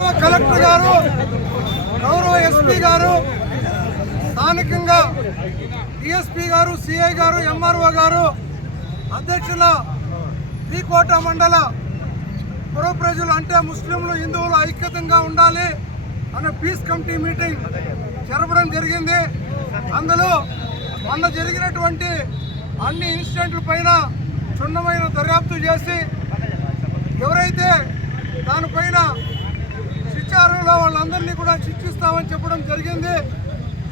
Collector గారు గౌరవ SP గారు స్థానికంగా డిఎస్పీ గారు సిఐ గారు ఎంఆర్ఓ గారు అధ్యక్షుల శ్రీకోట మండల పుర ప్రజలు అంటే ముస్లింలు హిందువులు ఐక్యతంగా ఉండాలి అనే పీస్ కమిటీ మీటింగ్ జరపడం జరిగింది. అందులో మొన్న జరిగినటువంటి అన్ని ఇన్సిడెంట్ల పైన క్షుణ్ణమైన దర్యాప్తు చేసి ఎవరైతే దానిపైన శిక్షార్హులో కూడా శిక్షిస్తామని చెప్పడం జరిగింది.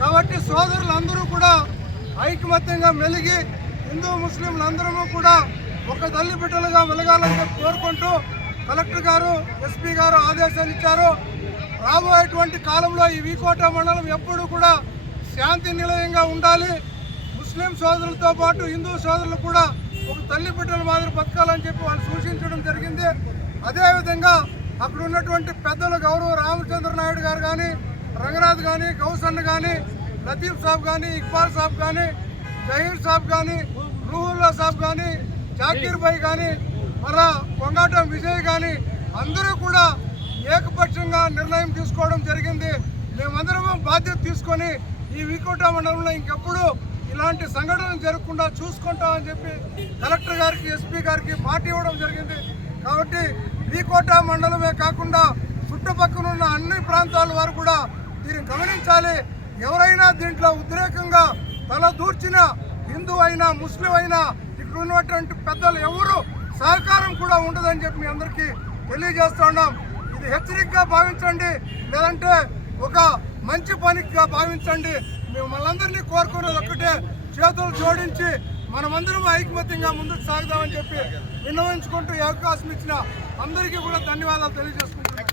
కాబట్టి సోదరులందరూ కూడా ఐకమత్యంగా మెలిగి హిందూ ముస్లింలందరూ కూడా ఒక తల్లి బిడ్డలుగా వెలగాలని చెప్పి కోరుకుంటూ కలెక్టర్ గారు ఎస్పీ గారు ఆదేశాలు ఇచ్చారు. రాబోయేటువంటి కాలంలో ఈ వికోట మండలం ఎప్పుడూ కూడా శాంతి నిలయంగా ఉండాలి. ముస్లిం సోదరులతో పాటు హిందూ సోదరులు కూడా ఒక తల్లి బిడ్డల మాదిరి బతకాలని చెప్పి వాళ్ళు సూచించడం జరిగింది. అదేవిధంగా అక్కడ ఉన్నటువంటి పెద్దలు గౌరవ రామచంద్ర నాయుడు గారు కానీ రంగనాథ్ కానీ గౌసన్న కానీ లతీఫ్ సాబ్ కానీ ఇక్బాల్ సాబ్ కానీ జహీర్ సాబ్ కానీ రూహుల్లా సాబ్ కానీ జాకీర్ భాయ్ కానీ మన కొంగాటం విజయ్ కానీ అందరూ కూడా ఏకపక్షంగా నిర్ణయం తీసుకోవడం జరిగింది. మేమందరం బాధ్యత తీసుకొని ఈ వికోట మండలంలో ఇంకెప్పుడు ఇలాంటి సంఘటనలు జరగకుండా చూసుకుంటామని చెప్పి కలెక్టర్ గారికి ఎస్పీ గారికి పార్టీ ఇవ్వడం జరిగింది. కాబట్టి వికోట మండలమే కాకుండా చుట్టుపక్కల ఉన్న అన్ని ప్రాంతాల వారు కూడా దీన్ని గమనించాలి. ఎవరైనా దీంట్లో ఉద్రేకంగా తల దూర్చిన హిందూ అయినా ముస్లిం అయినా ఇక్కడ ఉన్నటువంటి పెద్దలు ఎవరు సహకారం కూడా ఉండదని చెప్పి మీ అందరికీ తెలియజేస్తున్నాం ఇది హెచ్చరికగా భావించండి లేదంటే ఒక మంచి పనిగా భావించండి. మేము మనందరినీ కోరుకునేది ఒక్కటే చేతులు జోడించి మనమందరం ఐకమత్యంగా ముందుకు సాగుదామని చెప్పి విన్నవించుకుంటూ అవకాశం ఇచ్చిన అందరికీ కూడా ధన్యవాదాలు తెలియజేసుకుంటున్నాం